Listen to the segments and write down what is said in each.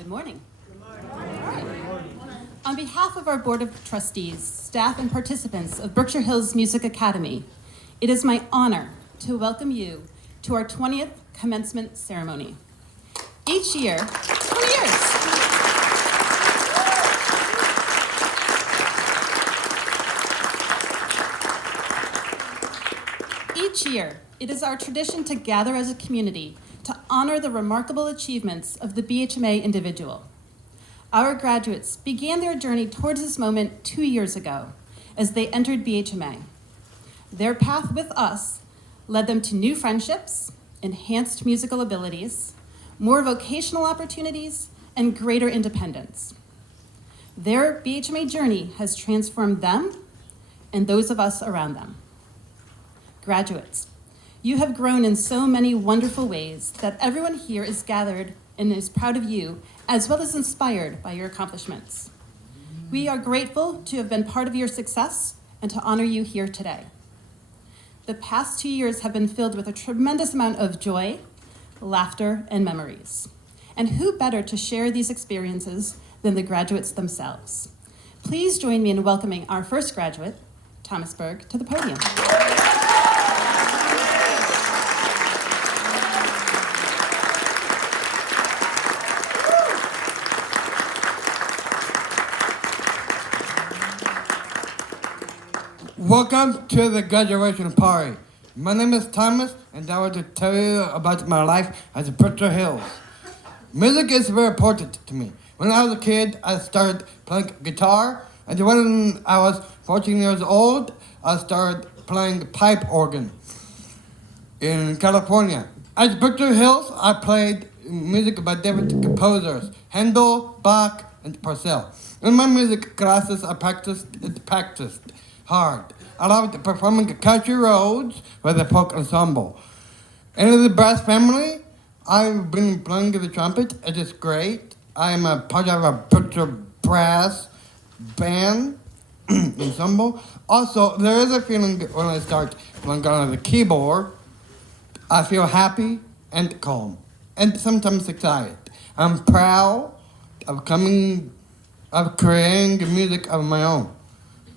Good morning. On behalf of our Board of Trustees, staff, and participants of Berkshire Hills Music Academy, it is my honor to welcome you to our 20th commencement ceremony. Each year, 20 years. Each year, it is our tradition to gather as a community to honor the remarkable achievements of the BHMA individual. Our graduates began their journey towards this moment 2 years ago as they entered BHMA. Their path with us led them to new friendships, enhanced musical abilities, more vocational opportunities, and greater independence. Their BHMA journey has transformed them and those of us around them. Graduates, you have grown in so many wonderful ways that everyone here is gathered and is proud of you, as well as inspired by your accomplishments. We are grateful to have been part of your success and to honor you here today. The past 2 years have been filled with a tremendous amount of joy, laughter, and memories. And who better to share these experiences than the graduates themselves? Please join me in welcoming our first graduate, Thomas Berg, to the podium. Welcome to the graduation party. My name is Thomas, and I want to tell you about my life at Berkshire Hills. Music is very important to me. When I was a kid, I started playing guitar, and when I was 14 years old, I started playing pipe organ in California. At Berkshire Hills, I played music by different composers, Handel, Bach, and Purcell. In my music classes, I practiced hard. I loved performing at Country Roads with the folk ensemble. In the brass family, I've been playing the trumpet. It is great. I am a part of a Berkshire brass band ensemble. Also, there is a feeling when I start playing on the keyboard, I feel happy and calm, and sometimes excited. I'm proud of creating music of my own.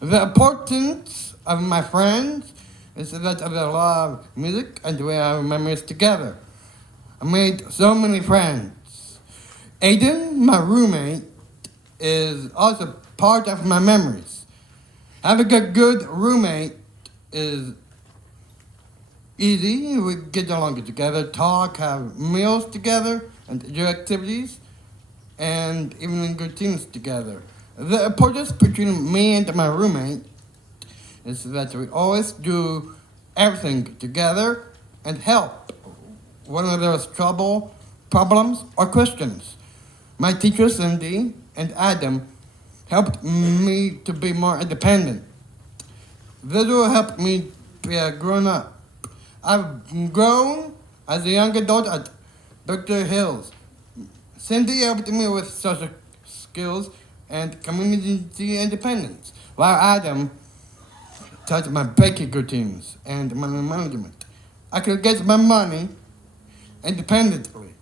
The importance of my friends is that I love music and we have memories together. I made so many friends. Aiden, my roommate, is also part of my memories. Having a good roommate is easy. We get along together, talk, have meals together, and do activities, and even routines together. The importance between me and my roommate is that we always do everything together and help when there's trouble, problems, or questions. My teachers, Cindy and Adam, helped me to be more independent. This will help me be a grown-up. I've grown as a young adult at Berkshire Hills. Cindy helped me with social skills and community independence, while Adam taught my baking routines and money management. I could get my money independently.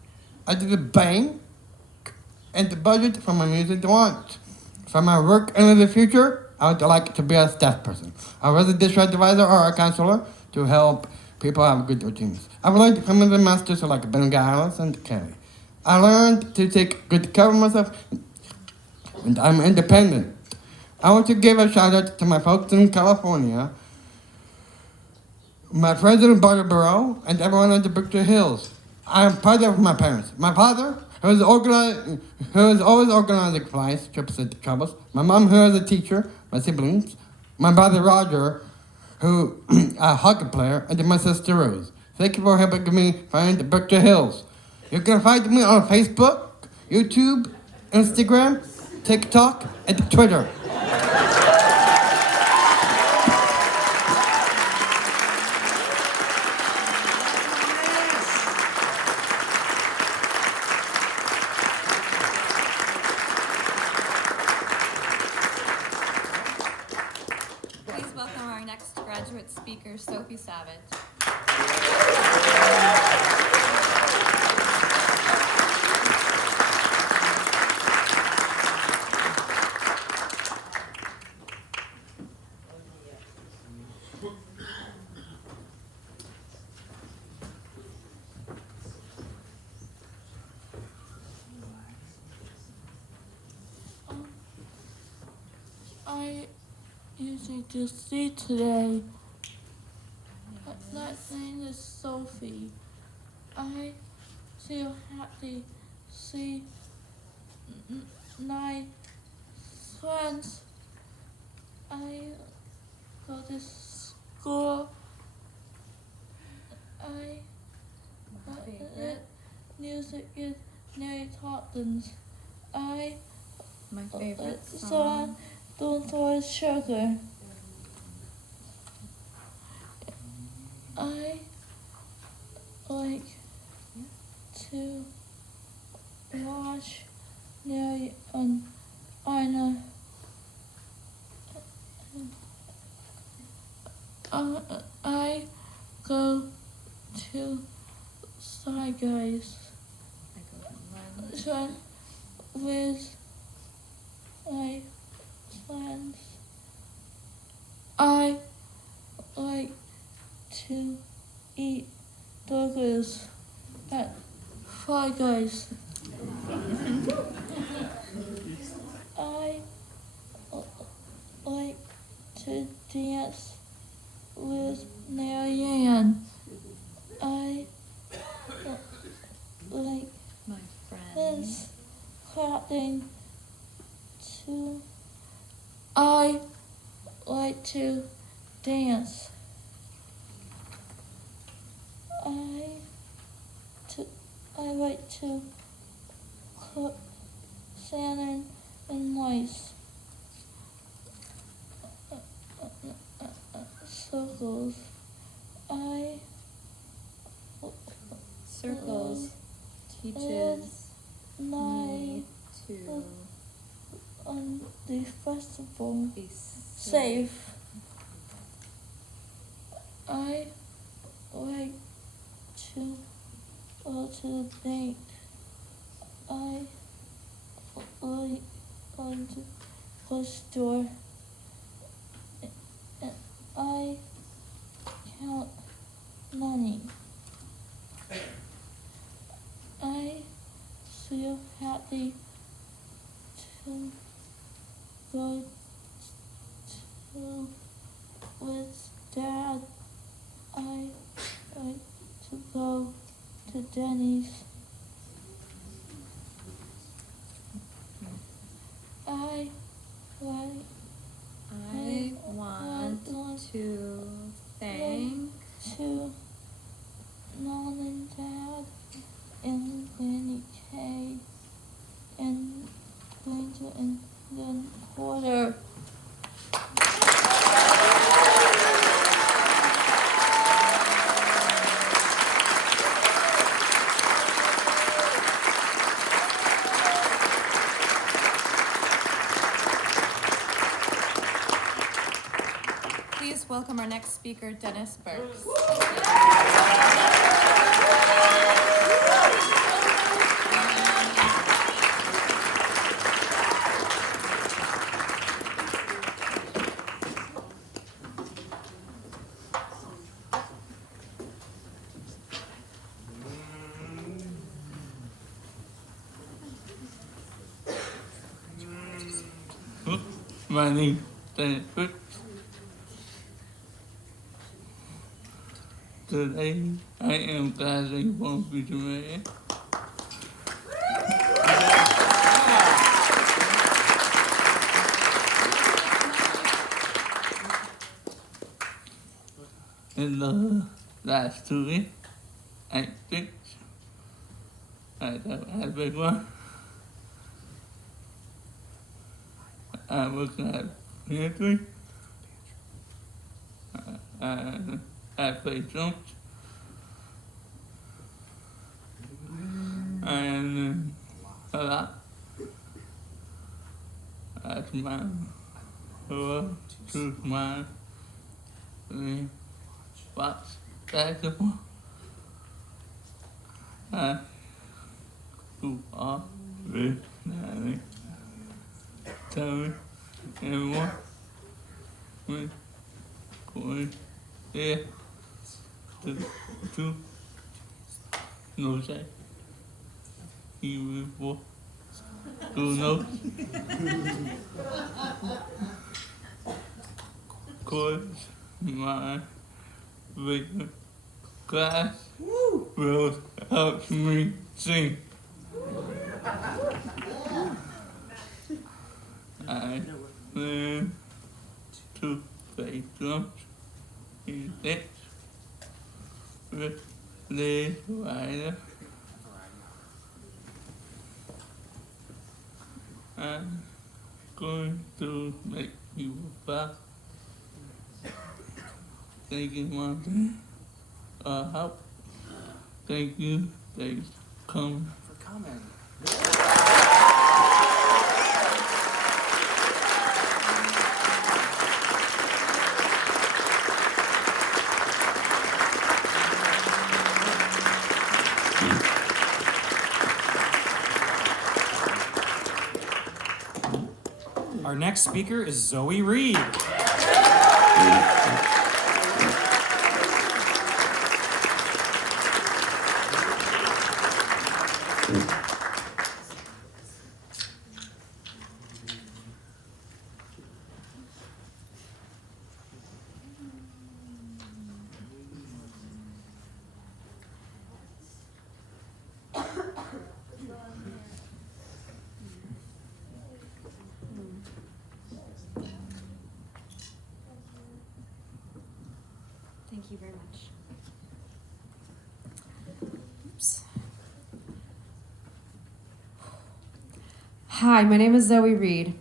I did the bank and the budget for my music wants. For my work in the future, I would like to be a staff person, a residential advisor, or a counselor to help people have good routines. I've learned from the masters like Bengals and Kelly. I learned to take good care of myself, and I'm independent. I want to give a shout out to my folks in California, my friends in Barbaro, and everyone at the Berkshire Hills. I am proud of my parents. My father, who is always organizing flights, trips, and travels. My mom, who is a teacher. My siblings. My brother Roger, who a hockey player, and my sister Rose. Thank you for helping me find the Berkshire Hills. You can find me on Facebook, YouTube, Instagram, TikTok, and Twitter. Please welcome our next graduate speaker, Sophie Savage. I usually just see today. That name is Sophie. I feel happy to see my friends. I go to school. Music is Mary Poppins. My favorite song song. Don't Throw Sugar. I like to watch Mary and Anna. I go to Sky Guys with my friends. I like to eat burgers at Five Guys. I like to dance with Marianne. I like My friend. this clapping too. I like to dance. I like to cook salmon and rice. Circles. Circles teaches My me to on the festival be safe. I like to go to the bank. I like going to the store. I count money. I feel happy to go to with Dad. I like to go to Denny's. I like I want to thank to Mom and Dad and Granny Kay and Granger and then Porter. Please welcome our next speaker, Dennis Burks. My name is Dennis Burks. Today, I am graduating from BHMA. In the last 2 weeks, I think I have had a big one. I'm working at pantry. I play jumps. And a lot. That's my choose my watch basketball. I do all this. Tell me everyone when going there to no say he will do no course, my big class will help me sing. I learn to play drums, music, with the writer. I'm going to make you laugh. Thank you, Monty. Help. Thank you. Thanks for coming. Our next speaker is Zoe Reed. Thank you very much. Oops. Hi, my name is Zoe Reed.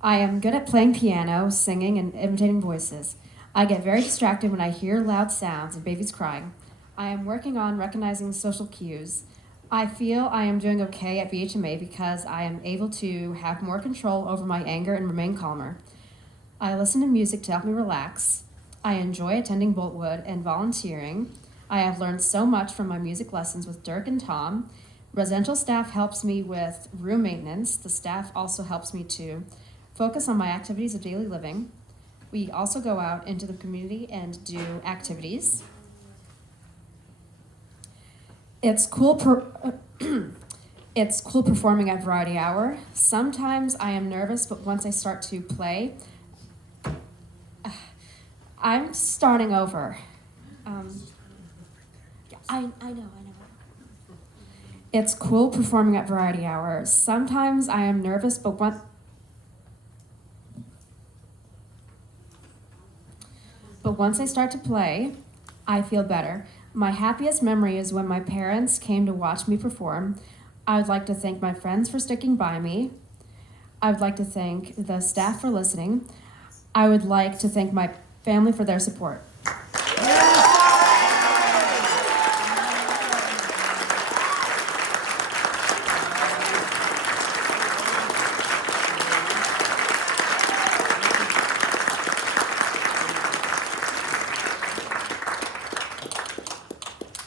I am good at playing piano, singing, and imitating voices. I get very distracted when I hear loud sounds and babies crying. I am working on recognizing social cues. I feel I am doing okay at BHMA because I am able to have more control over my anger and remain calmer. I listen to music to help me relax. I enjoy attending Boltwood and volunteering. I have learned so much from my music lessons with Dirk and Tom. Residential staff helps me with room maintenance. The staff also helps me to focus on my activities of daily living. We also go out into the community and do activities. It's cool it's cool performing at Variety Hour. Sometimes I am nervous, but once I start to play, I'm starting over. I know. It's cool performing at Variety Hour. Sometimes I am nervous, but once I start to play, I feel better. My happiest memory is when my parents came to watch me perform. I would like to thank my friends for sticking by me. I would like to thank the staff for listening. I would like to thank my family for their support.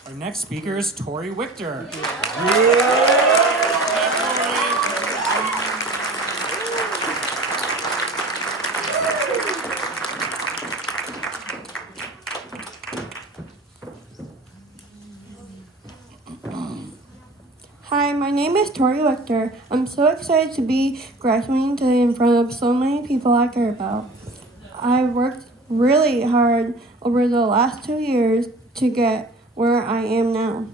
Our next speaker is Tori Wichter. Hi, my name is Tori Wichter. I'm so excited to be graduating today in front of so many people I care about. I worked really hard over the last 2 years to get where I am now.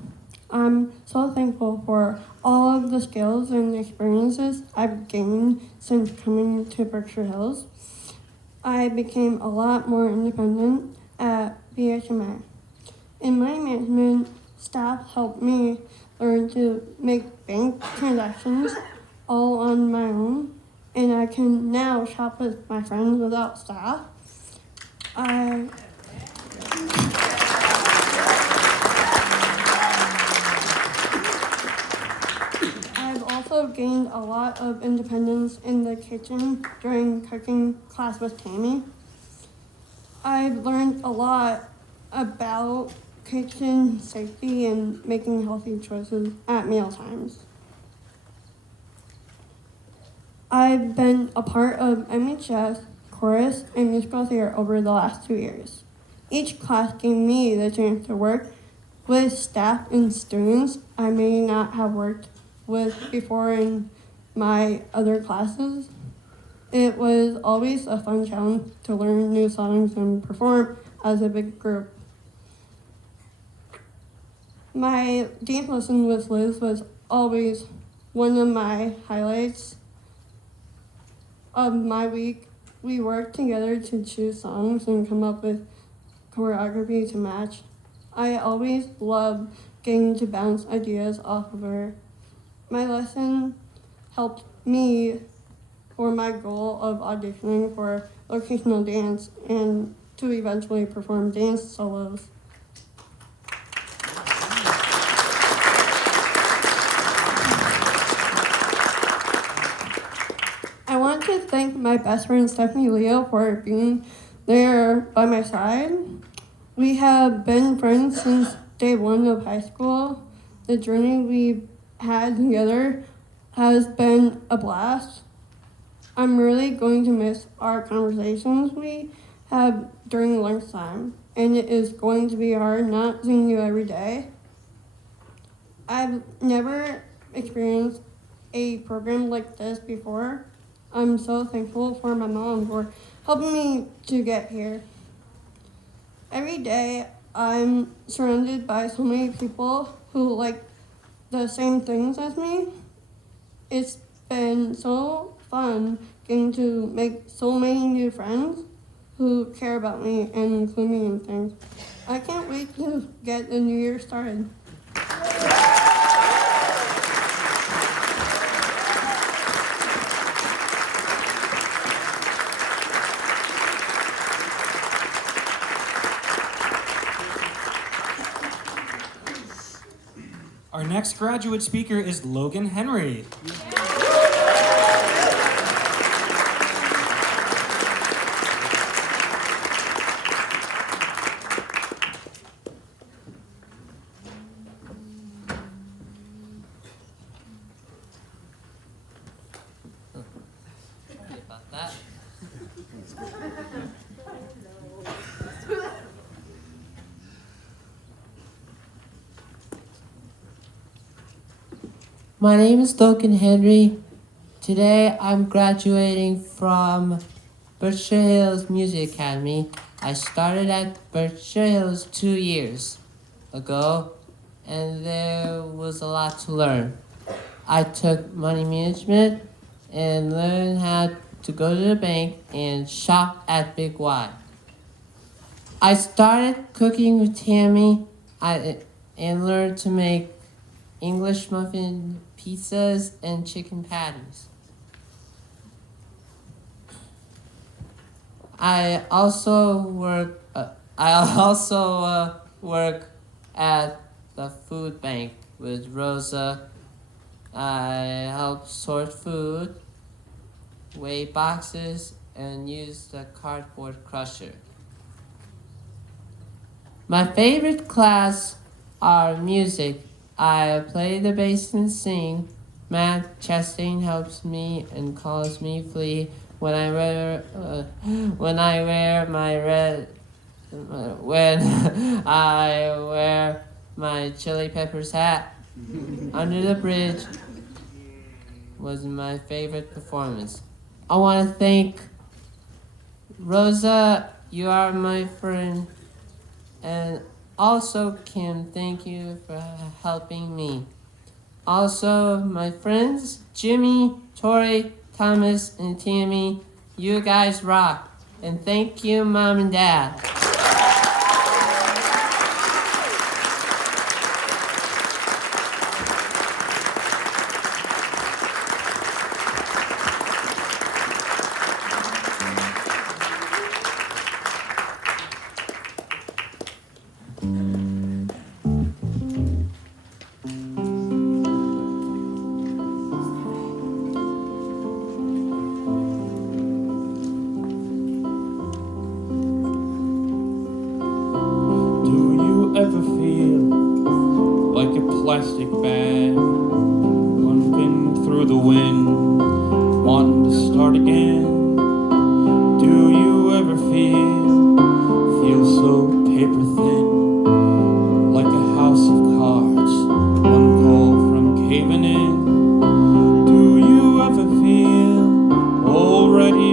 I'm so thankful for all of the skills and experiences I've gained since coming to Berkshire Hills. I became a lot more independent at BHMA. In money management, staff helped me learn to make bank transactions all on my own, and I can now shop with my friends without staff. I've also gained a lot of independence in the kitchen during cooking class with Tammy. I've learned a lot about kitchen safety and making healthy choices at meal times. I've been a part of MHS, chorus, and musical theater over the last 2 years. Each class gave me the chance to work with staff and students I may not have worked with before in my other classes. It was always a fun challenge to learn new songs and perform as a big group. My dance lesson with Liz was always one of my highlights of my week. We worked together to choose songs and come up with choreography to match. I always loved getting to bounce ideas off of her. My lesson helped me for my goal of auditioning for vocational dance and to eventually perform dance solos. I want to thank my best friend Stephanie Leo for being there by my side. We have been friends since day one of high school. The journey we've had together has been a blast. I'm really going to miss our conversations we have during lunchtime, and it is going to be hard not seeing you every day. I've never experienced a program like this before. I'm so thankful for my mom for helping me to get here. Every day, I'm surrounded by so many people who like the same things as me. It's been so fun getting to make so many new friends who care about me and include me in things. I can't wait to get the new year started. Our next graduate speaker is Logan Henry. Sorry about that. My name is Logan Henry. Today I'm graduating from Berkshire Hills Music Academy. I started at Berkshire Hills 2 years ago, and there was a lot to learn. I took money management and learned how to go to the bank and shop at Big Y. I started cooking with Tammy and learned to make English muffin pizzas and chicken patties. I also work at the food bank with Rosa. I help sort food, weigh boxes, and use the cardboard crusher. My favorite class are music. I play the bass and sing. Matt Chastain helps me and calls me Flea when I wear my Chili Peppers hat. Under the Bridge was my favorite performance. I want to thank Rosa, you are my friend, and also Kim, thank you for helping me. Also, my friends, Jimmy, Tori, Thomas, and Tammy, you guys rock. And thank you, Mom and Dad. Ever feel like a plastic bag bumping through the wind, wanting to start again? Do you ever feel so paper thin, like a house of cards, one call from caving in? Do you ever feel already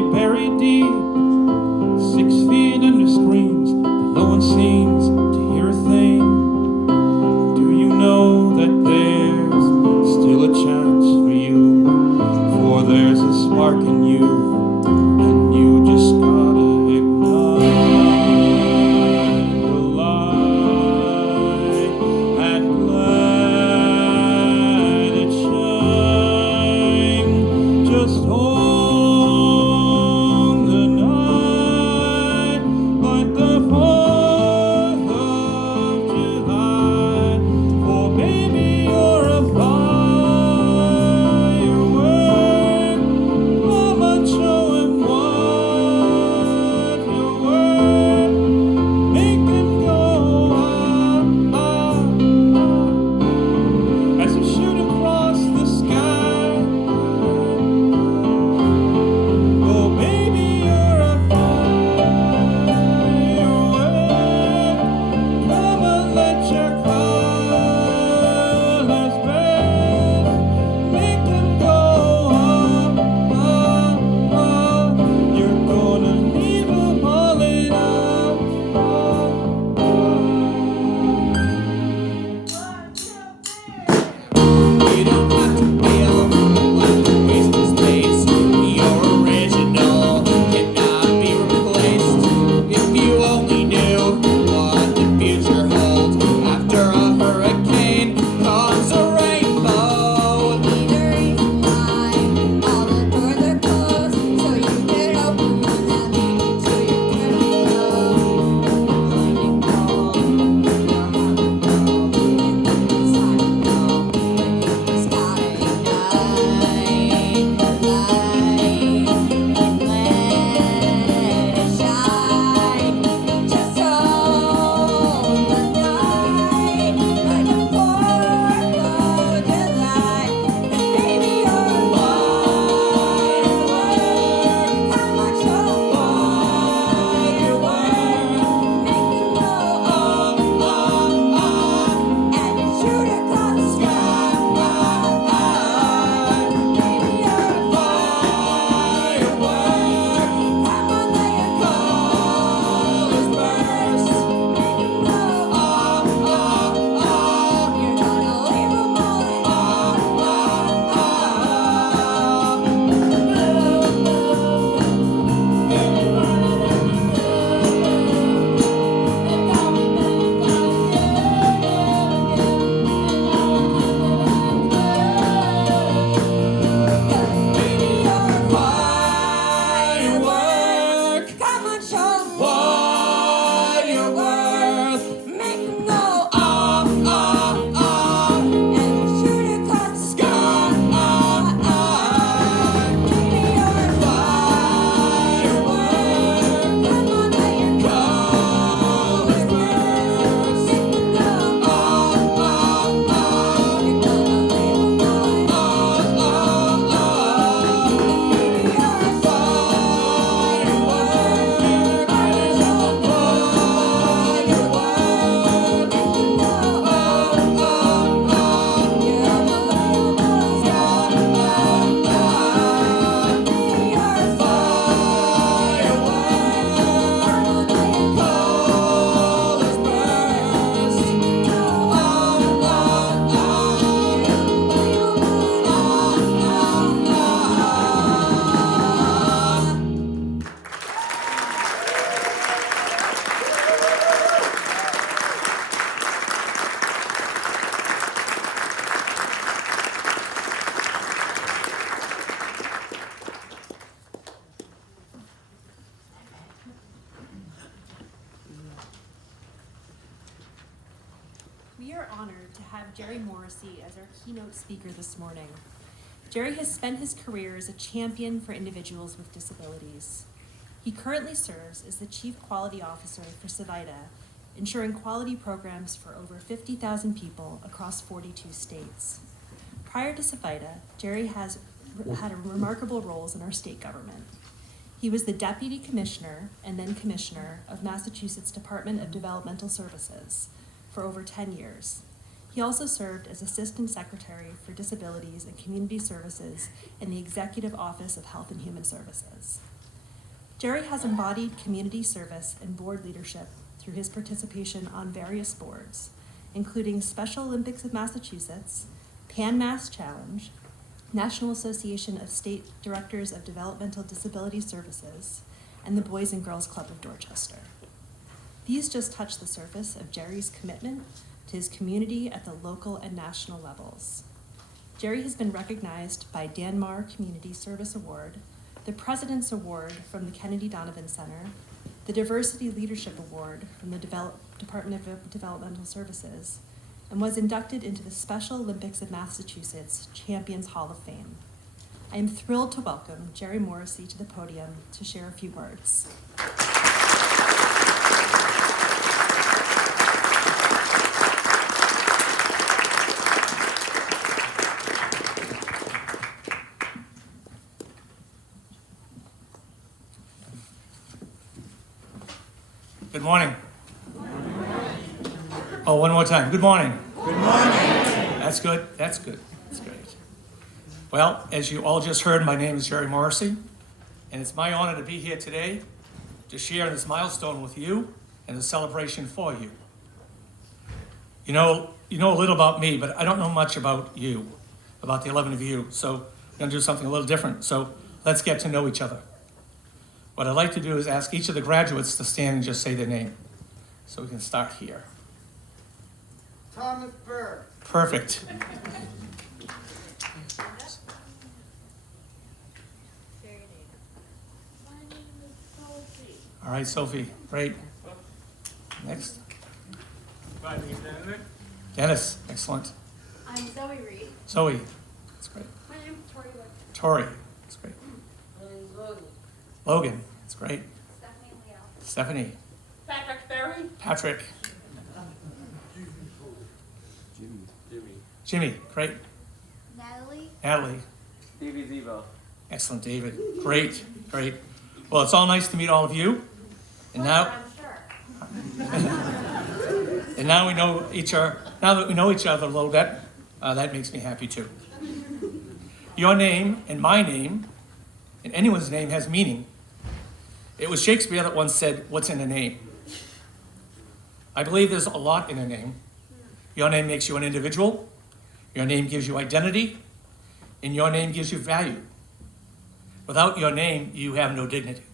have Jerry Morrissey as our keynote speaker this morning. Jerry has spent his career as a champion for individuals with disabilities. He currently serves as the Chief Quality Officer for Savida, ensuring quality programs for over 50,000 people across 42 states. Prior to Savida, Jerry has had remarkable roles in our state government. He was the Deputy Commissioner and then Commissioner of Massachusetts Department of Developmental Services for over 10 years. He also served as Assistant Secretary for Disabilities and Community Services in the Executive Office of Health and Human Services. Jerry has embodied community service and board leadership through his participation on various boards, including Special Olympics of Massachusetts, Pan Mass Challenge, National Association of State Directors of Developmental Disability Services, and the Boys and Girls Club of Dorchester. These just touch the surface of Jerry's commitment to his community at the local and national levels. Jerry has been recognized by Danmar Community Service Award, the President's Award from the Kennedy Donovan Center, the Diversity Leadership Award from the Department of Developmental Services, and was inducted into the Special Olympics of Massachusetts Champions Hall of Fame. I am thrilled to welcome Jerry Morrissey to the podium to share a few words. Good morning. Oh, one more time. Good morning. Good morning. That's good. That's good. That's great. Well, as you all just heard, my name is Jerry Morrissey, and it's my honor to be here today to share this milestone with you and the celebration for you. You know a little about me, but I don't know much about you, about the 11 of you, so I'm going to do something a little different. So let's get to know each other. What I'd like to do is ask each of the graduates to stand and just say their name. So we can start here. Thomas Burr. Perfect. My name is Sophie. All right, Sophie, great. Next. Dennis, excellent. I'm Zoe Reed. Zoe, that's great. My name is Tori Wood. Tori, that's great. Logan, that's great. Stephanie Leo. Stephanie. Patrick Berry. Patrick. Jimmy, great. Natalie. Natalie, Davey Zebo. excellent. David, great, great. Well, it's all nice to meet all of you. And now, and now we know each other. Now that we know each other a little bit, that makes me happy too. Your name and my name and anyone's name has meaning. It was Shakespeare that once said, "What's in a name?" I believe there's a lot in a name. Your name makes you an individual. Your name gives you identity. And your name gives you value. Without your name, you have no dignity.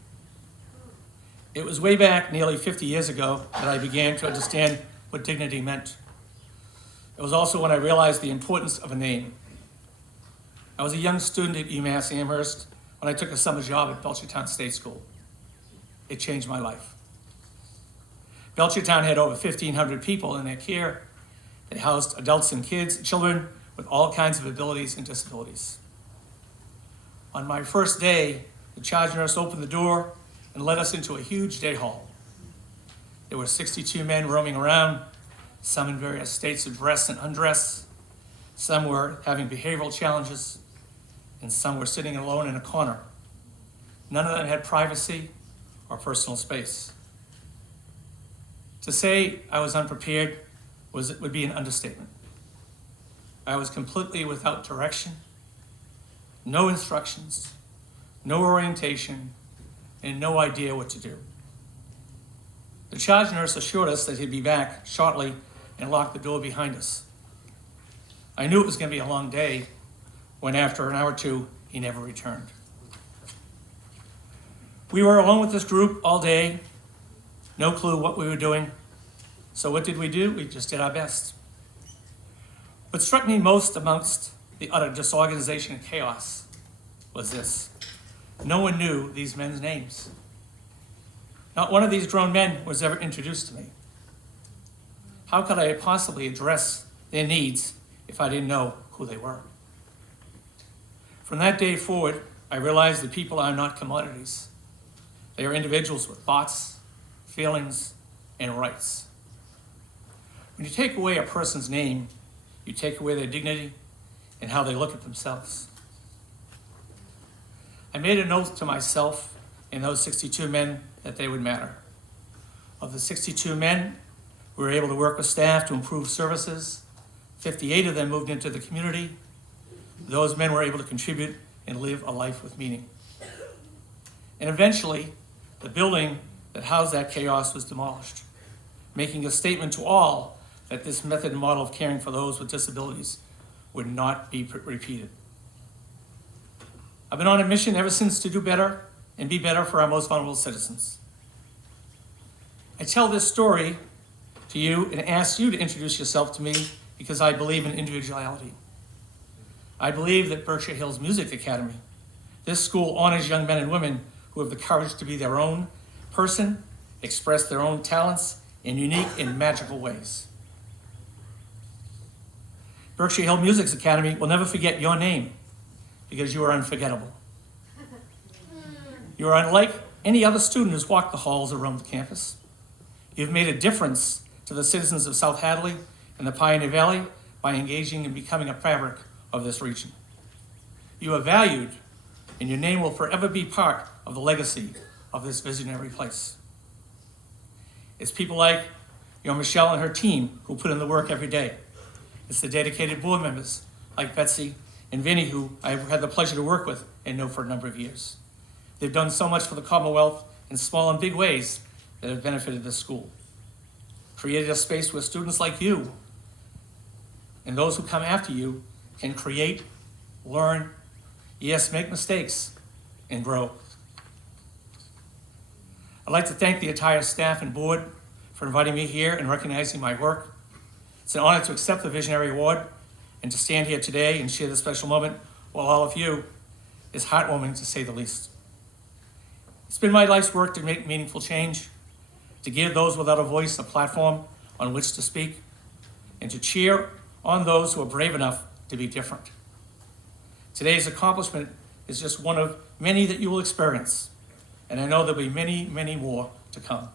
It was way back nearly 50 years ago that I began to understand what dignity meant. It was also when I realized the importance of a name. I was a young student at UMass Amherst when I took a summer job at Belchertown State School. It changed my life. Belchertown had over 1,500 people in their care. They housed adults and kids, children with all kinds of abilities and disabilities. On my first day, the charge nurse opened the door and led us into a huge day hall. There were 62 men roaming around, some in various states of dress and undress. Some were having behavioral challenges, and some were sitting alone in a corner. None of them had privacy or personal space. To say I was unprepared would be an understatement. I was completely without direction, no instructions, no orientation, and no idea what to do. The charge nurse assured us that he'd be back shortly and locked the door behind us. I knew it was going to be a long day when after an hour or two, he never returned. We were alone with this group all day, no clue what we were doing. So what did we do? We just did our best. What struck me most amongst the utter disorganization and chaos was this. No one knew these men's names. Not one of these grown men was ever introduced to me. How could I possibly address their needs if I didn't know who they were. From that day forward, I realized that people are not commodities. They are individuals with thoughts, feelings, and rights. When you take away a person's name, you take away their dignity and how they look at themselves. I made an oath to myself and those 62 men that they would matter. Of the 62 men, we were able to work with staff to improve services. 58 of them moved into the community. Those men were able to contribute and live a life with meaning. And eventually, the building that housed that chaos was demolished, making a statement to all that this method and model of caring for those with disabilities would not be repeated. I've been on a mission ever since to do better and be better for our most vulnerable citizens. I tell this story to you and ask you to introduce yourself to me because I believe in individuality. I believe that Berkshire Hills Music Academy, this school honors young men and women who have the courage to be their own person, express their own talents in unique and magical ways. Berkshire Hills Music Academy will never forget your name because you are unforgettable. You are unlike any other student who's walked the halls around the campus. You've made a difference to the citizens of South Hadley and the Pioneer Valley by engaging and becoming a fabric of this region. You are valued, and your name will forever be part of the legacy of this visionary place. It's people like your Michelle and her team who put in the work every day. It's the dedicated board members like Betsy and Vinnie, who I've had the pleasure to work with and know for a number of years. They've done so much for the Commonwealth in small and big ways that have benefited this school. Created a space where students like you and those who come after you can create, learn, yes, make mistakes, and grow. I'd like to thank the entire staff and board for inviting me here and recognizing my work. It's an honor to accept the Visionary Award and to stand here today and share this special moment with all of you is heartwarming, to say the least. It's been my life's work to make meaningful change, to give those without a voice a platform on which to speak, and to cheer on those who are brave enough to be different. Today's accomplishment is just one of many that you will experience, and I know there'll be many, many more to come.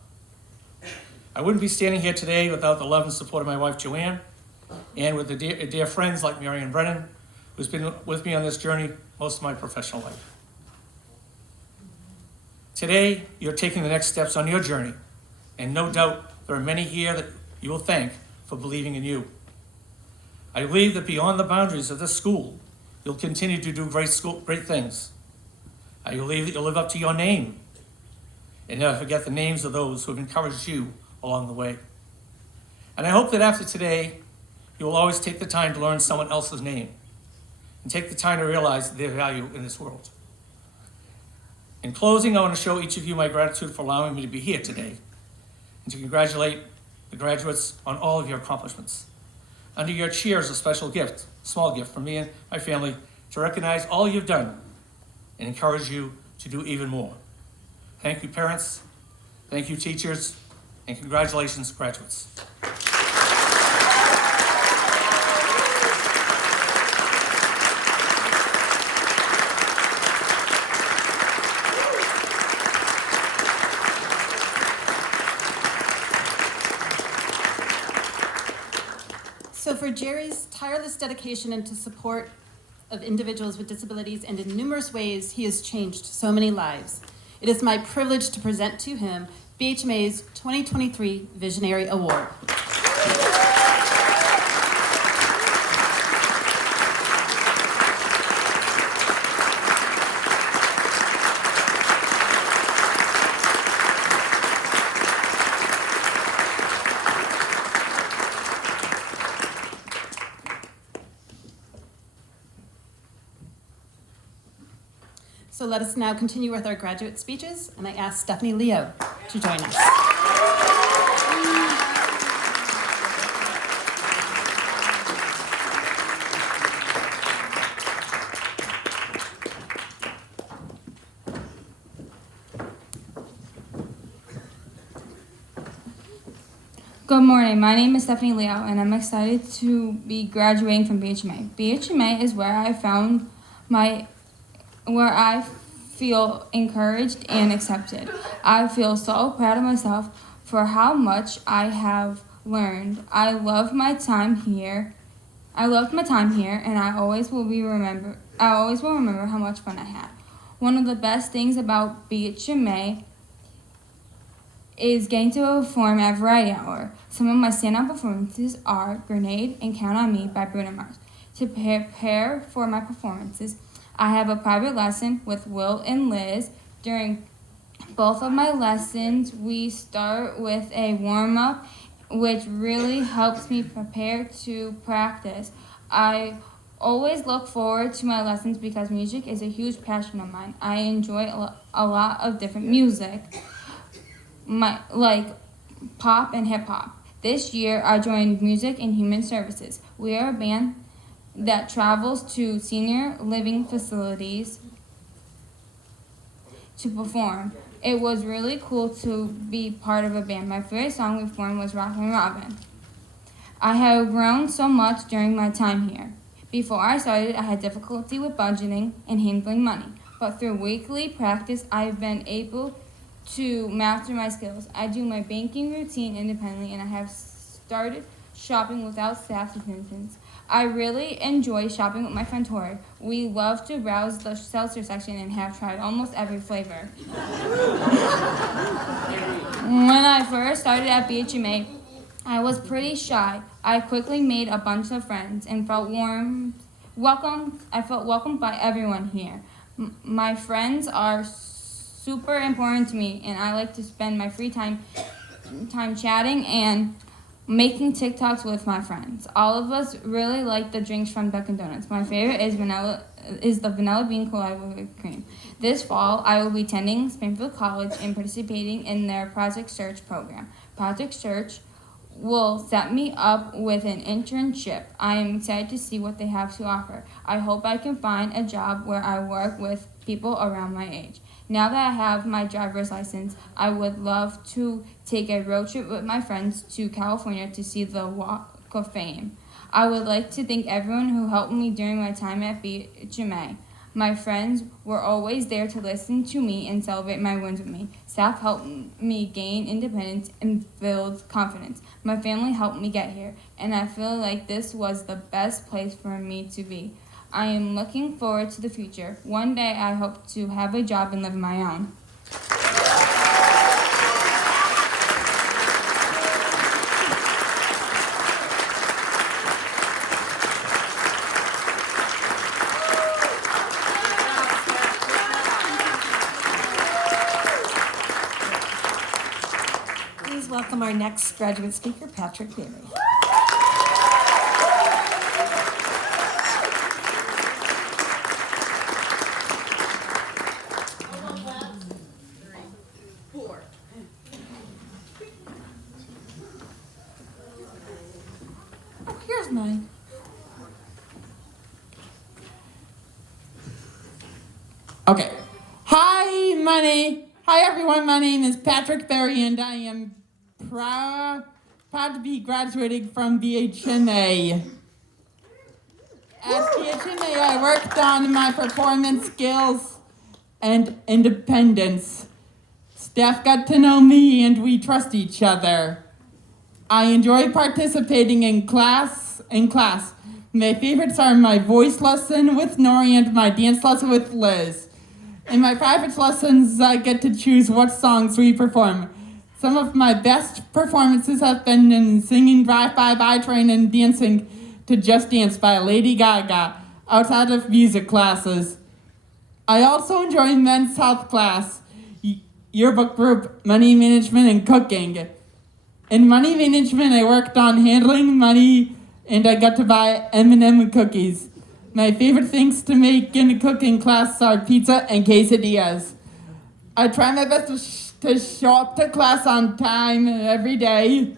I wouldn't be standing here today without the love and support of my wife, Joanne, and with the dear friends like Marion Brennan, who's been with me on this journey most of my professional life. Today, you're taking the next steps on your journey, and no doubt there are many here that you will thank for believing in you. I believe that beyond the boundaries of this school, you'll continue to do great things. I believe that you'll live up to your name and never forget the names of those who have encouraged you along the way. And I hope that after today, you will always take the time to learn someone else's name and take the time to realize their value in this world. In closing, I want to show each of you my gratitude for allowing me to be here today and to congratulate the graduates on all of your accomplishments. Under your cheer is a special gift, small gift from me and my family, to recognize all you've done and encourage you to do even more. Thank you, parents. Thank you, teachers. And congratulations, graduates. So for Jerry's tireless dedication and to support of individuals with disabilities, and in numerous ways he has changed so many lives, it is my privilege to present to him BHMA's 2023 Visionary Award. So let us now continue with our graduate speeches, and I ask Stephanie Leo to join us. Good morning. My name is Stephanie Leo, and I'm excited to be graduating from BHMA. BHMA is where I feel encouraged and accepted. I feel so proud of myself for how much I have learned. I loved my time here, and I always will remember how much fun I had. One of the best things about BHMA is getting to perform at Variety Hour. Some of my standout performances are Grenade and Count on Me by Bruno Mars. To prepare for my performances, I have a private lesson with Will and Liz. During both of my lessons, we start with a warm-up, which really helps me prepare to practice. I always look forward to my lessons because music is a huge passion of mine. I enjoy a lot of different music, like pop and hip-hop. This year, I joined Music and Human Services. We are a band that travels to senior living facilities to perform. It was really cool to be part of a band. My favorite song we formed was Rockin' Robin. I have grown so much during my time here. Before I started, I had difficulty with budgeting and handling money, but through weekly practice, I've been able to master my skills. I do my banking routine independently, and I have started shopping without staff assistance. I really enjoy shopping with my friend Tori. We love to browse the seltzer section and have tried almost every flavor. When I first started at BHMA, I was pretty shy. I quickly made a bunch of friends and felt welcomed by everyone here. My friends are super important to me, and I like to spend my free time chatting and making TikToks with my friends. All of us really like the drinks from Dunkin' Donuts. My favorite is the vanilla bean cola with cream. This fall, I will be attending Springfield College and participating in their Project Search program. Project Search will set me up with an internship. I am excited to see what they have to offer. I hope I can find a job where I work with people around my age. Now that I have my driver's license, I would love to take a road trip with my friends to California to see the Walk of Fame. I would like to thank everyone who helped me during my time at BHMA. My friends were always there to listen to me and celebrate my wins with me. Staff helped me gain independence and build confidence. My family helped me get here, and I feel like this was the best place for me to be. I am looking forward to the future. One day I hope to have a job and live on my own. Please welcome our next graduate speaker, Patrick Berry. Here's mine. Okay. Hi everyone. My name is Patrick Berry, and I am proud to be graduating from BHMA. At BHMA, I worked on my performance skills and independence. Staff got to know me, and we trust each other. I enjoy participating in class. My favorites are my voice lesson with Nori and my dance lesson with Liz. In my private lessons, I get to choose what songs we perform. Some of my best performances have been in singing Drive By Train and dancing to Just Dance by Lady Gaga outside of music classes. I also enjoy men's health class, yearbook group, money management, and cooking. In money management, I worked on handling money, and I got to buy M&M cookies. My favorite things to make in a cooking class are pizza and quesadillas. I try my best to show up to class on time every day.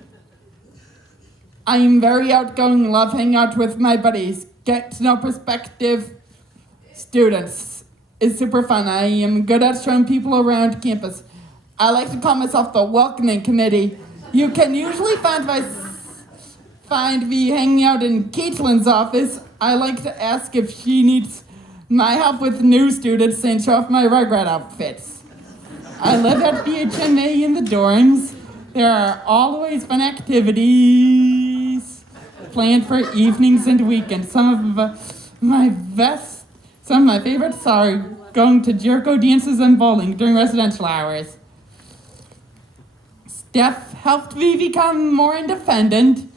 I am very outgoing and love hanging out with my buddies. Get to know prospective students. It's super fun. I am good at showing people around campus. I like to call myself the welcoming committee. You can usually find me hanging out in Caitlin's office. I like to ask if she needs my help with new students and show off my Rugrat outfits. I live at BHMA in the dorms. There are always fun activities planned for evenings and weekends. Some of my favorites are going to Jericho dances and bowling during residential hours. Steph helped me become more independent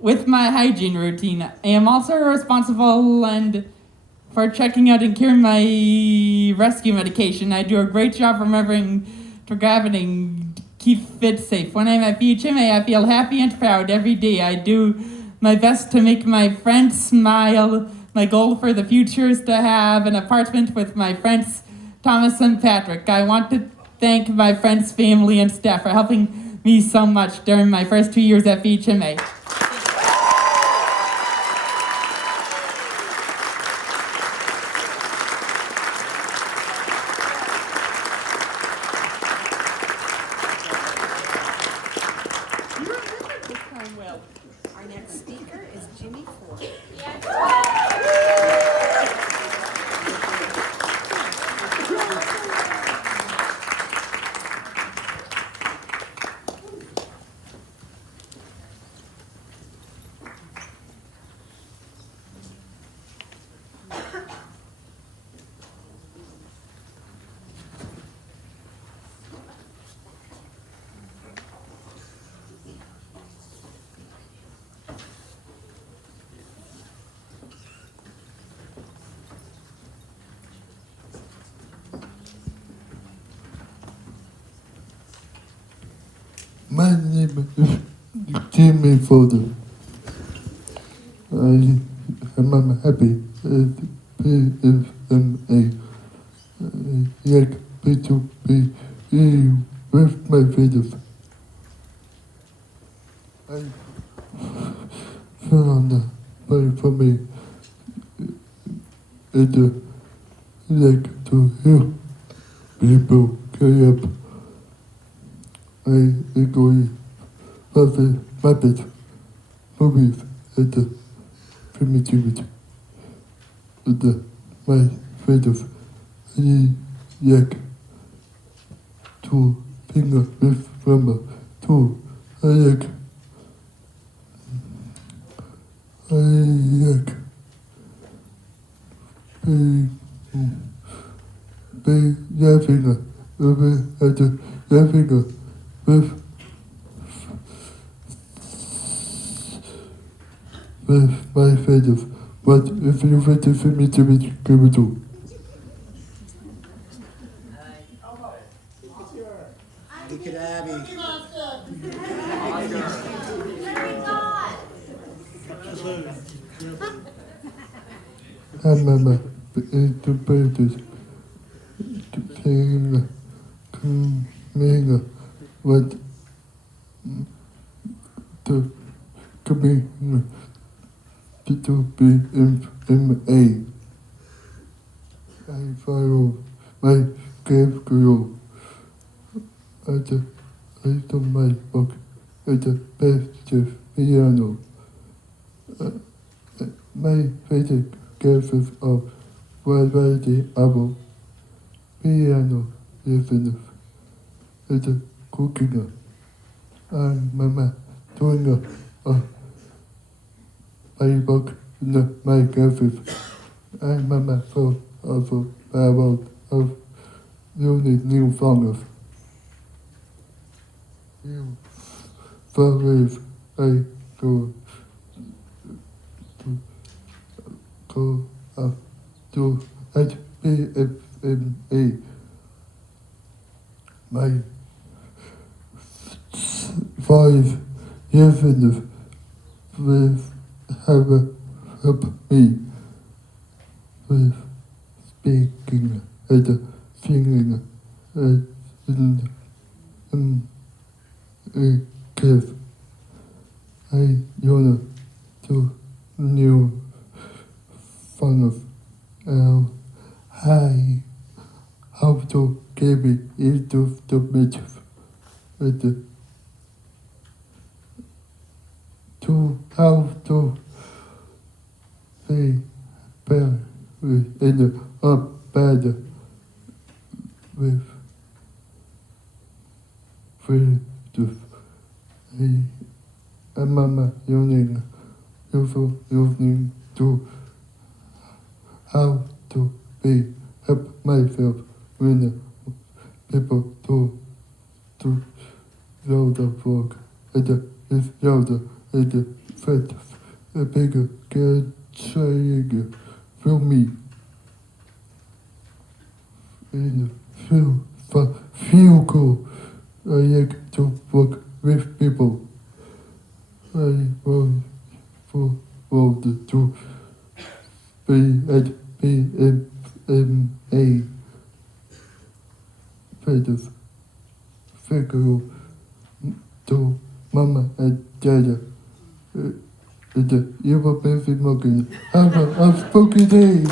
with my hygiene routine. I am also responsible for checking out and curing my rescue medication. I do a great job remembering to grab it and keep it safe. When I'm at BHMA, I feel happy and proud every day. I do my best to make my friends smile. My goal for the future is to have an apartment with my friends Thomas and Patrick. I want to thank my friends, family, and staff for helping me so much during my first 2 years at BHMA. Our next speaker is Jimmy Ford. My name is Jimmy Fodder. I'm happy at BFMA. Like to be with my friends. I found my family and like to help people carry up. I enjoy Muppet movies and primitivity. And my friends really like to finger with drummer too. I like laughing and laughing with my friends. But if you want to film me to be good too. Look at Abby. And Mama, the birds, saying, coming, what the coming to be MA. I follow my grave girl. I do my book at the best piano. My favorite gift of variety of piano even at the cooking. And Mama doing my book in my gift. And Mama full of about of new songs. You believe I go up to at BFMA. My 5 years will have helped me with speaking and singing and give. I want to new fun of how to give it into the mischief with to how to be better in the better with free to Mama using to how to be help myself when the people to know the work is know the fact a bigger good saying from me in feel cool. I like to work with people. I want to be at BMA figure to Mama and Dada. You were busy looking. Have a spooky day.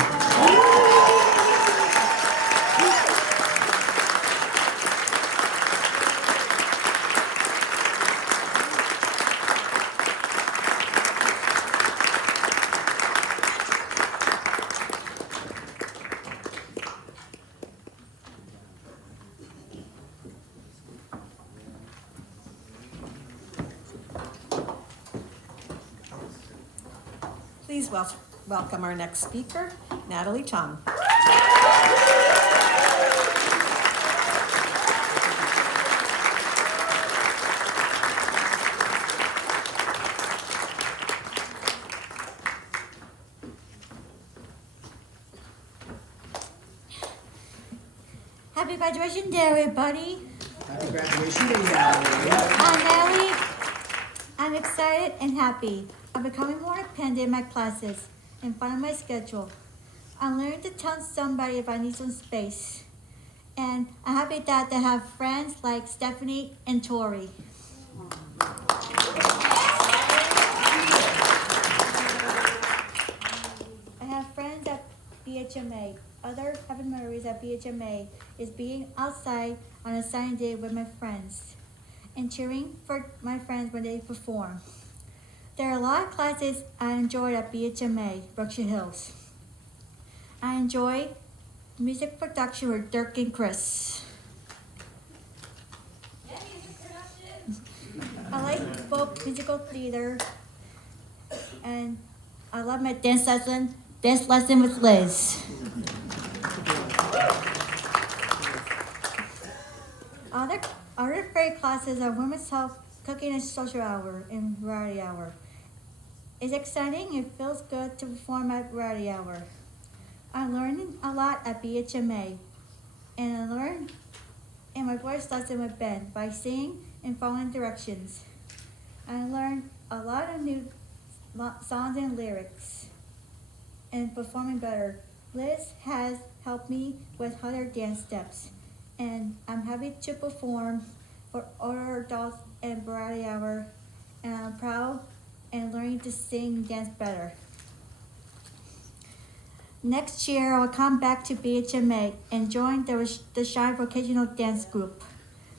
Please welcome our next speaker, Natalie Chong. Happy graduation day, everybody. Happy graduation day, Natalie. I'm Nellie. I'm excited and happy. I'm becoming more independent in my classes and following my schedule. I'm learning to tell somebody if I need some space. And I'm happy that I have friends like Stephanie and Tori. I have friends at BHMA. Other happy memories at BHMA is being outside on a sunny day with my friends and cheering for my friends when they perform. There are a lot of classes I enjoyed at BHMA, Berkshire Hills. I enjoy music production with Dirk and Chris. I like both musical theater, and I love my dance lesson with Liz. Other favorite classes are women's health, cooking and social hour, and variety hour. It's exciting and feels good to perform at variety hour. I'm learning a lot at BHMA, and I learn in my voice lesson with Ben by singing and following directions. I learned a lot of new songs and lyrics and performing better. Liz has helped me with other dance steps, and I'm happy to perform for other adults and variety hour, and I'm proud and learning to sing and dance better. Next year, I'll come back to BHMA and join the Shine Vocational Dance Group.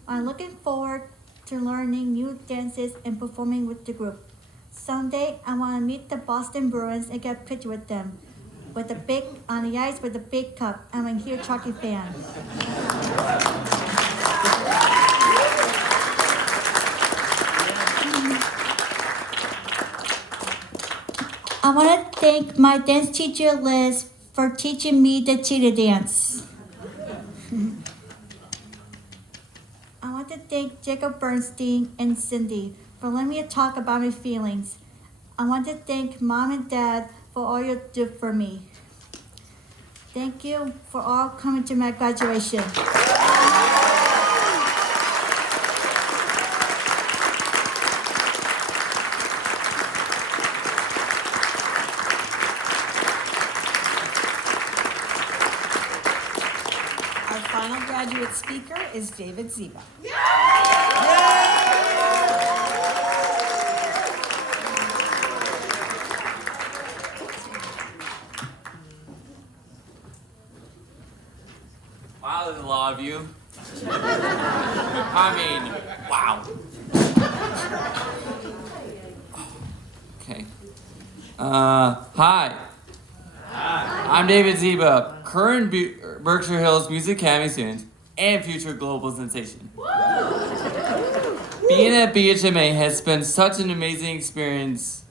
I'm looking forward to learning new dances and performing with the group. Someday, I want to meet the Boston Bruins and get a picture with them, on the ice with a big cup. I'm a huge hockey fan. I want to thank my dance teacher, Liz, for teaching me the cheetah dance. I want to thank Jacob Bernstein and Cindy for letting me talk about my feelings. I want to thank Mom and Dad for all you do for me. Thank you for all coming to my graduation. Our final graduate speaker is David Ziba. Wow, there's a lot of you. I mean, wow. Hi. I'm David Zeba, current Berkshire Hills Music Academy student and future global sensation. Being at BHMA has been such an amazing experience.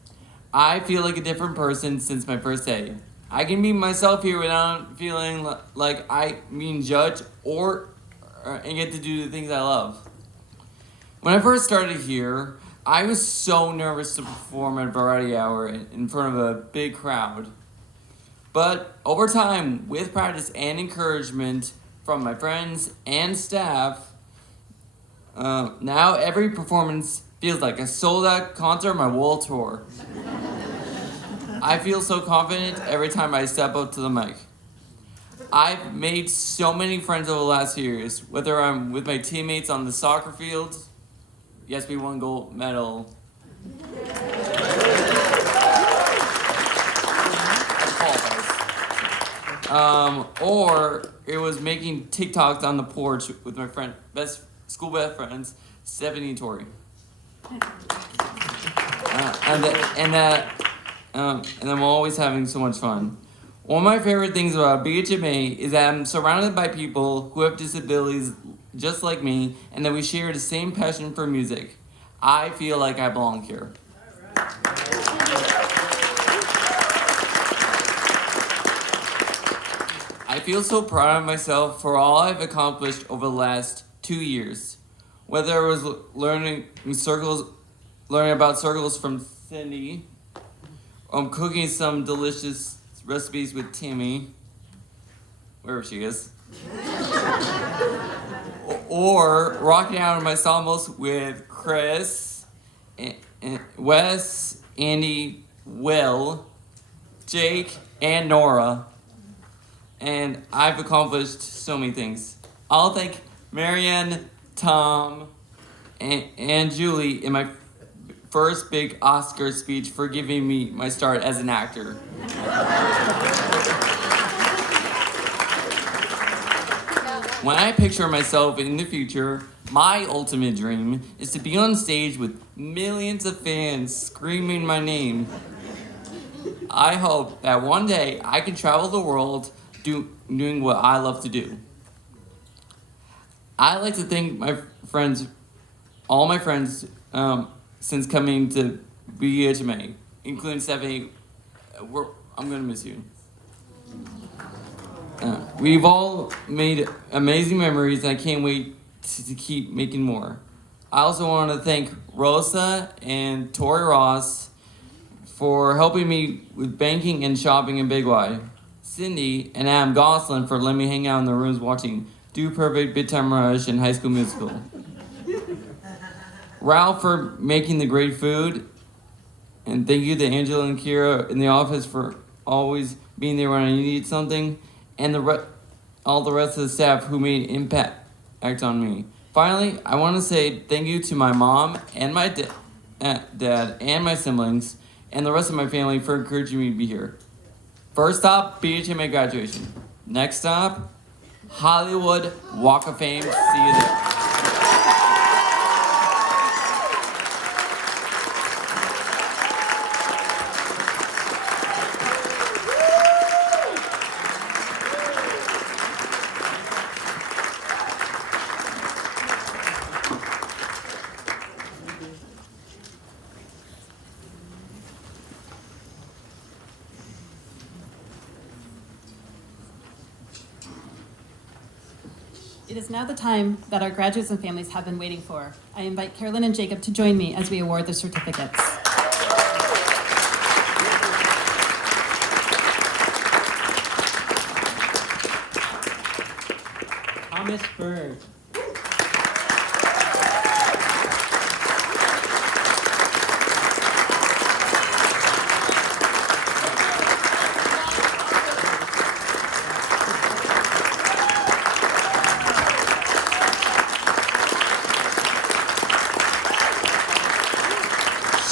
I feel like a different person since my first day. I can be myself here without feeling like I'm being judged and get to do the things I love. When I first started here, I was so nervous to perform at Variety Hour in front of a big crowd. But over time, with practice and encouragement from my friends and staff, now every performance feels like a sold-out concert on my world tour. I feel so confident every time I step up to the mic. I've made so many friends over the last few years, whether I'm with my teammates on the soccer field. Yes, we won gold medal. Or it was making TikToks on the porch with my best friends, Stephanie and Tori. And I'm always having so much fun. One of my favorite things about BHMA is that I'm surrounded by people who have disabilities just like me, and that we share the same passion for music. I feel like I belong here. I feel so proud of myself for all I've accomplished over the last 2 years. Whether it was learning about circles from Cindy, cooking some delicious recipes with Timmy, wherever she is, or rocking out on my sambos with Chris, Wes, Andy, Will, Jake, and Nora. And I've accomplished so many things. I'll thank Marianne, Tom, and Julie in my first big Oscar speech for giving me my start as an actor. When I picture myself in the future, my ultimate dream is to be on stage with millions of fans screaming my name. I hope that one day I can travel the world doing what I love to do. I like to thank all my friends, since coming to BHMA, including Stephanie. I'm gonna miss you. We've all made amazing memories, and I can't wait to keep making more. I also want to thank Rosa and Tori Ross for helping me with banking and shopping in Big Y. Cindy and Adam Goslin for letting me hang out in the rooms watching Do Perfect, Big Time Rush, and High School Musical. Ralph for making the great food. And thank you to Angela and Kira in the office for always being there when I needed something. And all the rest of the staff who made impact on me. Finally, I want to say thank you to my mom and my dad and my siblings and the rest of my family for encouraging me to be here. First stop, BHMA graduation. Next stop, Hollywood Walk of Fame. See you there. It is now the time that our graduates and families have been waiting for. I invite Carolyn and Jacob to join me as we award their certificates. Thomas Bird.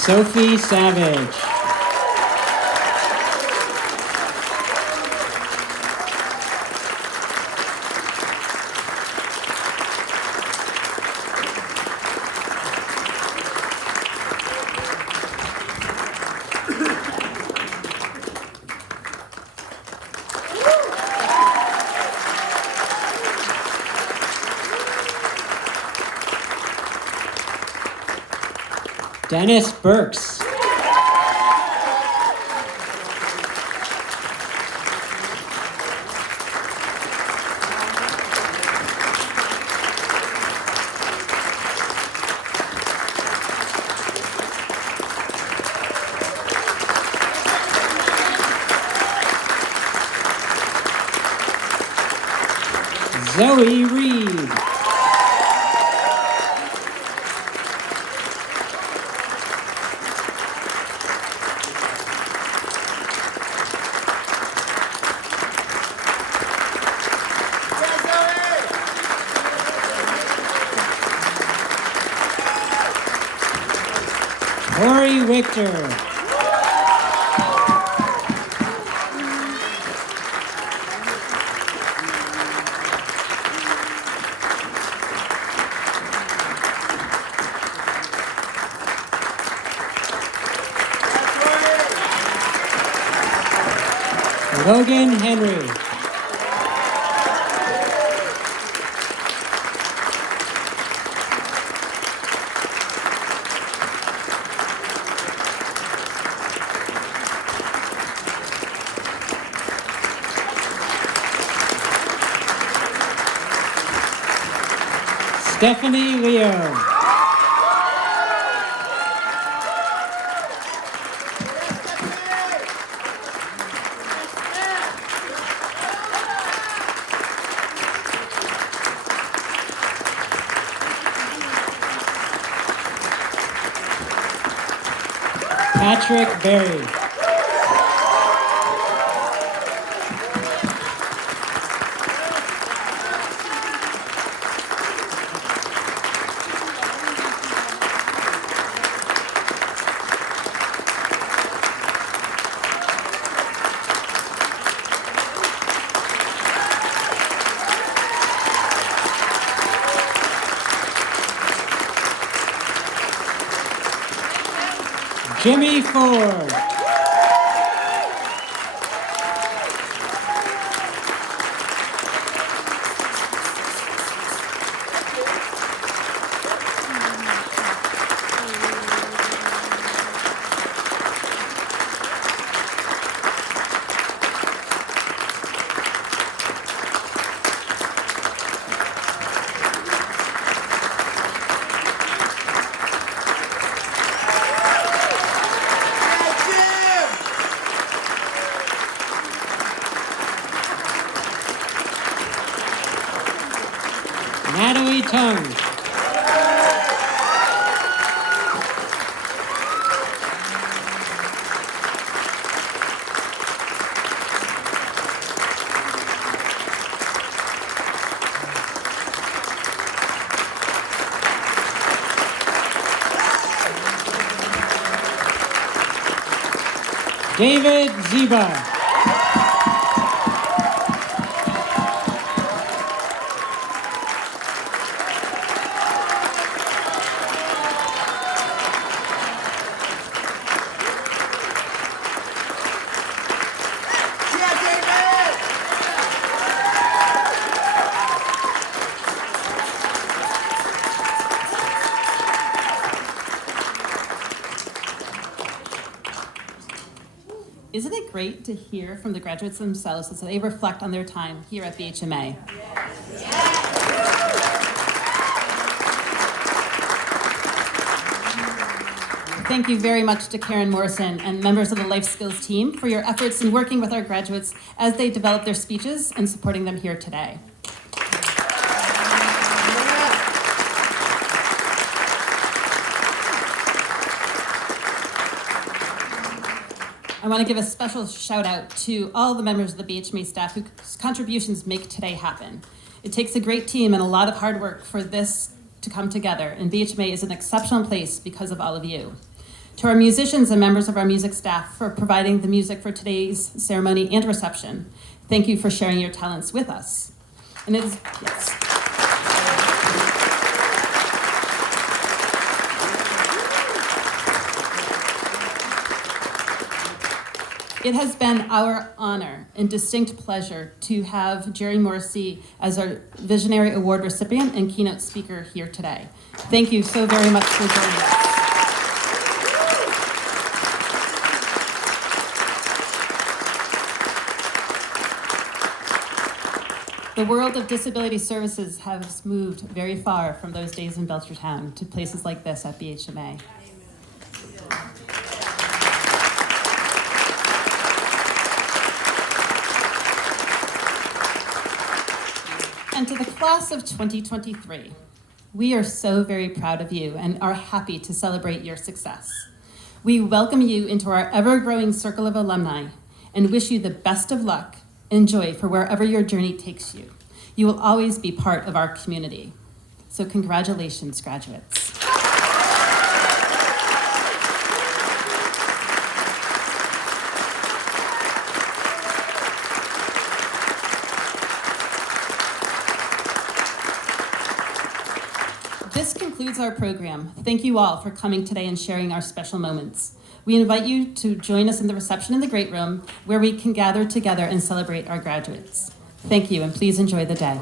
Sophie Savage. Dennis Burks. Zoe Reed. Corey Richter. Logan Henry. Stephanie Leo. Patrick Berry. Jimmy Ford. Natalie Tung. David Ziba. Isn't it great to hear from the graduates themselves as they reflect on their time here at BHMA? Thank you very much to Karen Morrison and members of the Life Skills team for your efforts in working with our graduates as they develop their speeches and supporting them here today. I want to give a special shout out to all the members of the BHMA staff whose contributions make today happen. It takes a great team and a lot of hard work for this to come together, and BHMA is an exceptional place because of all of you. To our musicians and members of our music staff for providing the music for today's ceremony and reception, thank you for sharing your talents with us. And it is, yes. It has been our honor and distinct pleasure to have Jerry Morrissey as our Visionary Award recipient and keynote speaker here today. Thank you so very much for joining us. The world of disability services has moved very far from those days in Belchertown to places like this at BHMA. And to the class of 2023, we are so very proud of you and are happy to celebrate your success. We welcome you into our ever-growing circle of alumni and wish you the best of luck and joy for wherever your journey takes you. You will always be part of our community. So congratulations, graduates. This concludes our program. Thank you all for coming today and sharing our special moments. We invite you to join us in the reception in the Great Room, where we can gather together and celebrate our graduates. Thank you, and please enjoy the day.